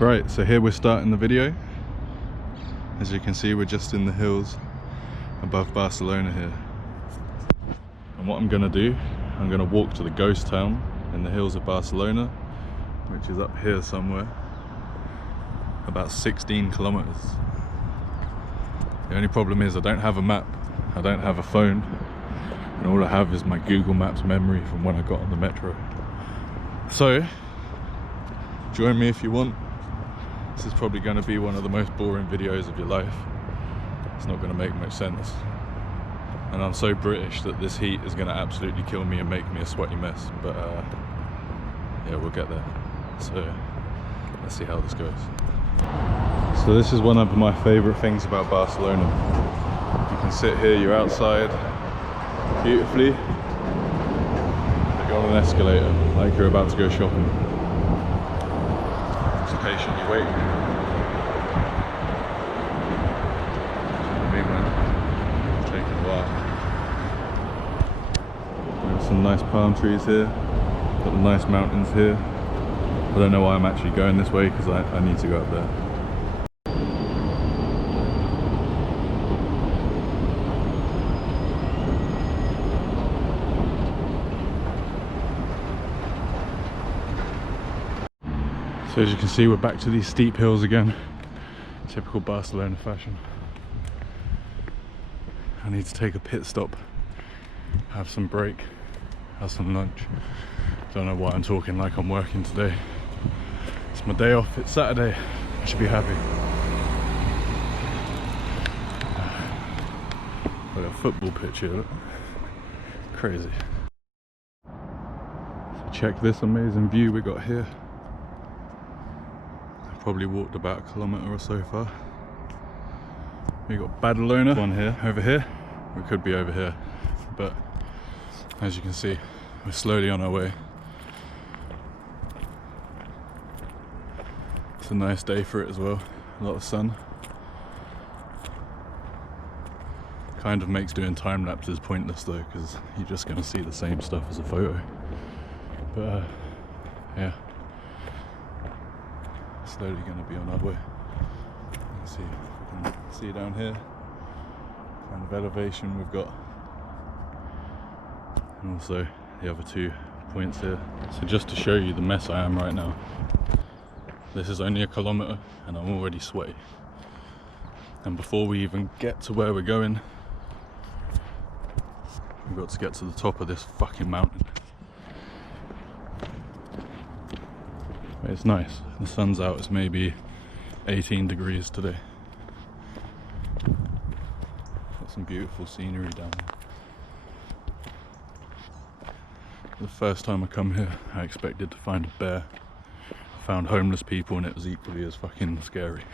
Right, so here we're starting the video. As you can see, we're just in the hills above Barcelona here. And what I'm gonna do, I'm gonna walk to the ghost town in the hills of Barcelona, which is up here somewhere, about 16 kilometers. The only problem is I don't have a map, I don't have a phone, and all I have is my Google Maps memory from when I got on the metro. So, join me if you want. This is probably going to be one of the most boring videos of your life. It's not going to make much sense. And I'm so British that this heat is going to absolutely kill me and make me a sweaty mess. But yeah, we'll get there. So let's see how this goes. So this is one of my favourite things about Barcelona. You can sit here, you're outside beautifully, but you're on an escalator like you're about to go shopping. Just patiently wait. I mean, man, it's taking a while. There's some nice palm trees here, got the nice mountains here. I don't know why I'm actually going this way because I need to go up there. So as you can see, we're back to these steep hills again. Typical Barcelona fashion. I need to take a pit stop, have some break, have some lunch. Don't know why I'm talking like I'm working today. It's my day off, it's Saturday. I should be happy. Like a football pitch here, look. Crazy. So check this amazing view we got here. Probably walked about a kilometre or so far. We got Barcelona, one here, over here. We could be over here, but as you can see, we're slowly on our way. It's a nice day for it as well, a lot of sun. Kind of makes doing time lapses pointless though, because you're just going to see the same stuff as a photo. But yeah. Slowly going to be on our way. Let's see if we can see down here kind of elevation we've got, and also the other 2 points here. So just to show you the mess I am right now, this is only a kilometre and I'm already sweaty, and before we even get to where we're going, we've got to get to the top of this fucking mountain. It's nice, the sun's out, it's maybe 18 degrees today. Got some beautiful scenery down there. The first time I come here, I expected to find a bear. I found homeless people and it was equally as fucking scary.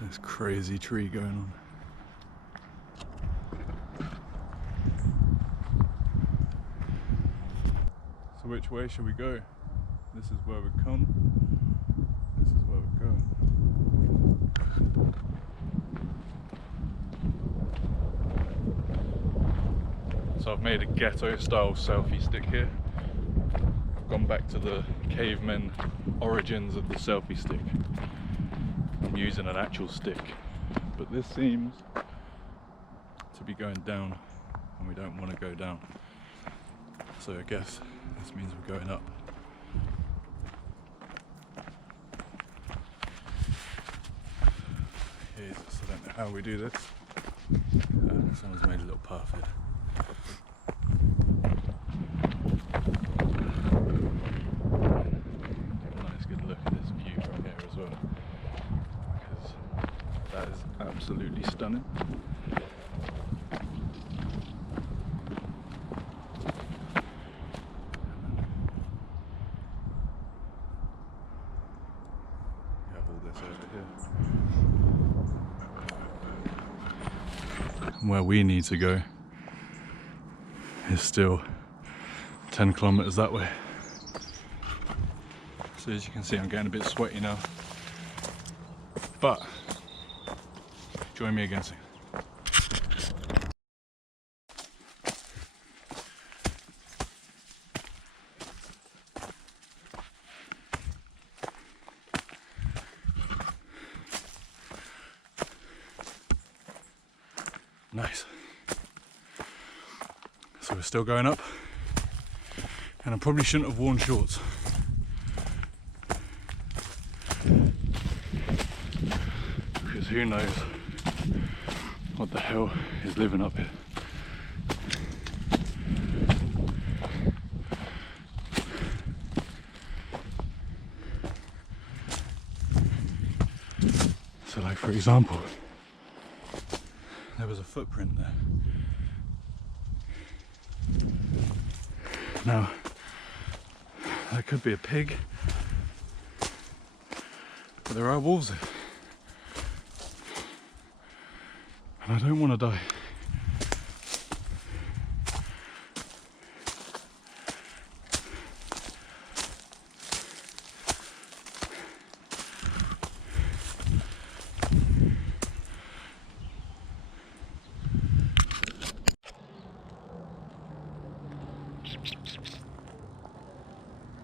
This crazy tree going on. So which way should we go? This is where we come. This is where we're going. So I've made a ghetto style selfie stick here. I've gone back to the cavemen origins of the selfie stick. I'm using an actual stick, but this seems to be going down and we don't want to go down. So I guess this means we're going up. Jesus, I don't know how we do this. Someone's made a little path here. Take a nice good look at this view from here as well, because that is absolutely stunning. Where we need to go is still 10 kilometers that way. So as you can see, I'm getting a bit sweaty now, but join me again soon. Nice. So we're still going up, and I probably shouldn't have worn shorts. Because who knows what the hell is living up here. So like for example, there was a footprint there. Now, that could be a pig, but there are wolves there. And I don't want to die.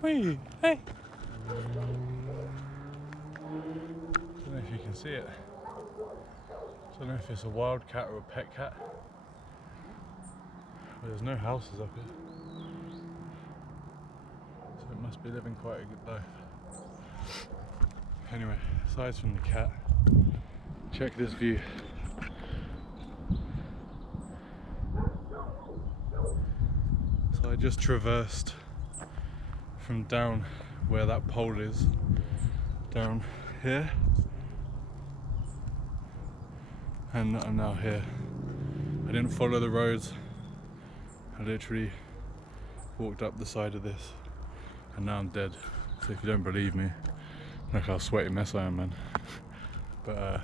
Hey, hey! Don't know if you can see it. Don't know if it's a wild cat or a pet cat. But there's no houses up here. So it must be living quite a good life. Anyway, aside from the cat, check this view. So I just traversed from down where that pole is, down here, and I'm now here. I didn't follow the roads, I literally walked up the side of this, and now I'm dead. So if you don't believe me, look how sweaty mess I am, man. But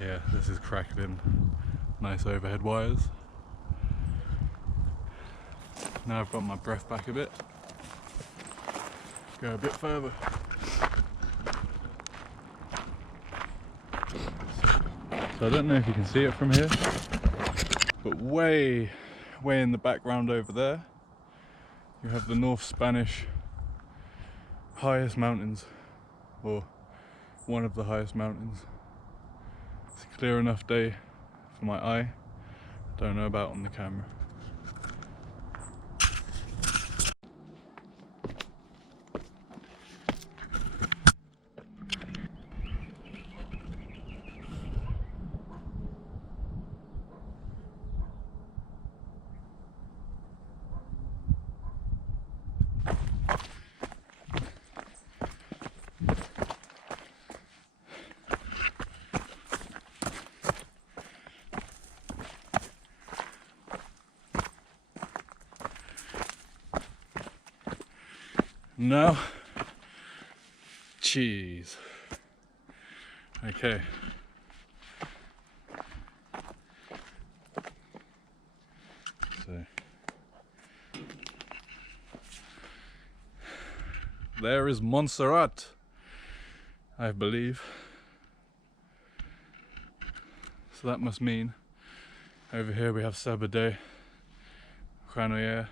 yeah, this is crackling, nice overhead wires. Now I've got my breath back a bit. Go a bit further. So I don't know if you can see it from here, but way in the background over there, you have the North Spanish highest mountains, or one of the highest mountains. It's a clear enough day for my eye. Don't know about on the camera. Now, cheese. Okay. So, there is Montserrat, I believe. So that must mean over here we have Sabadell, Granollers,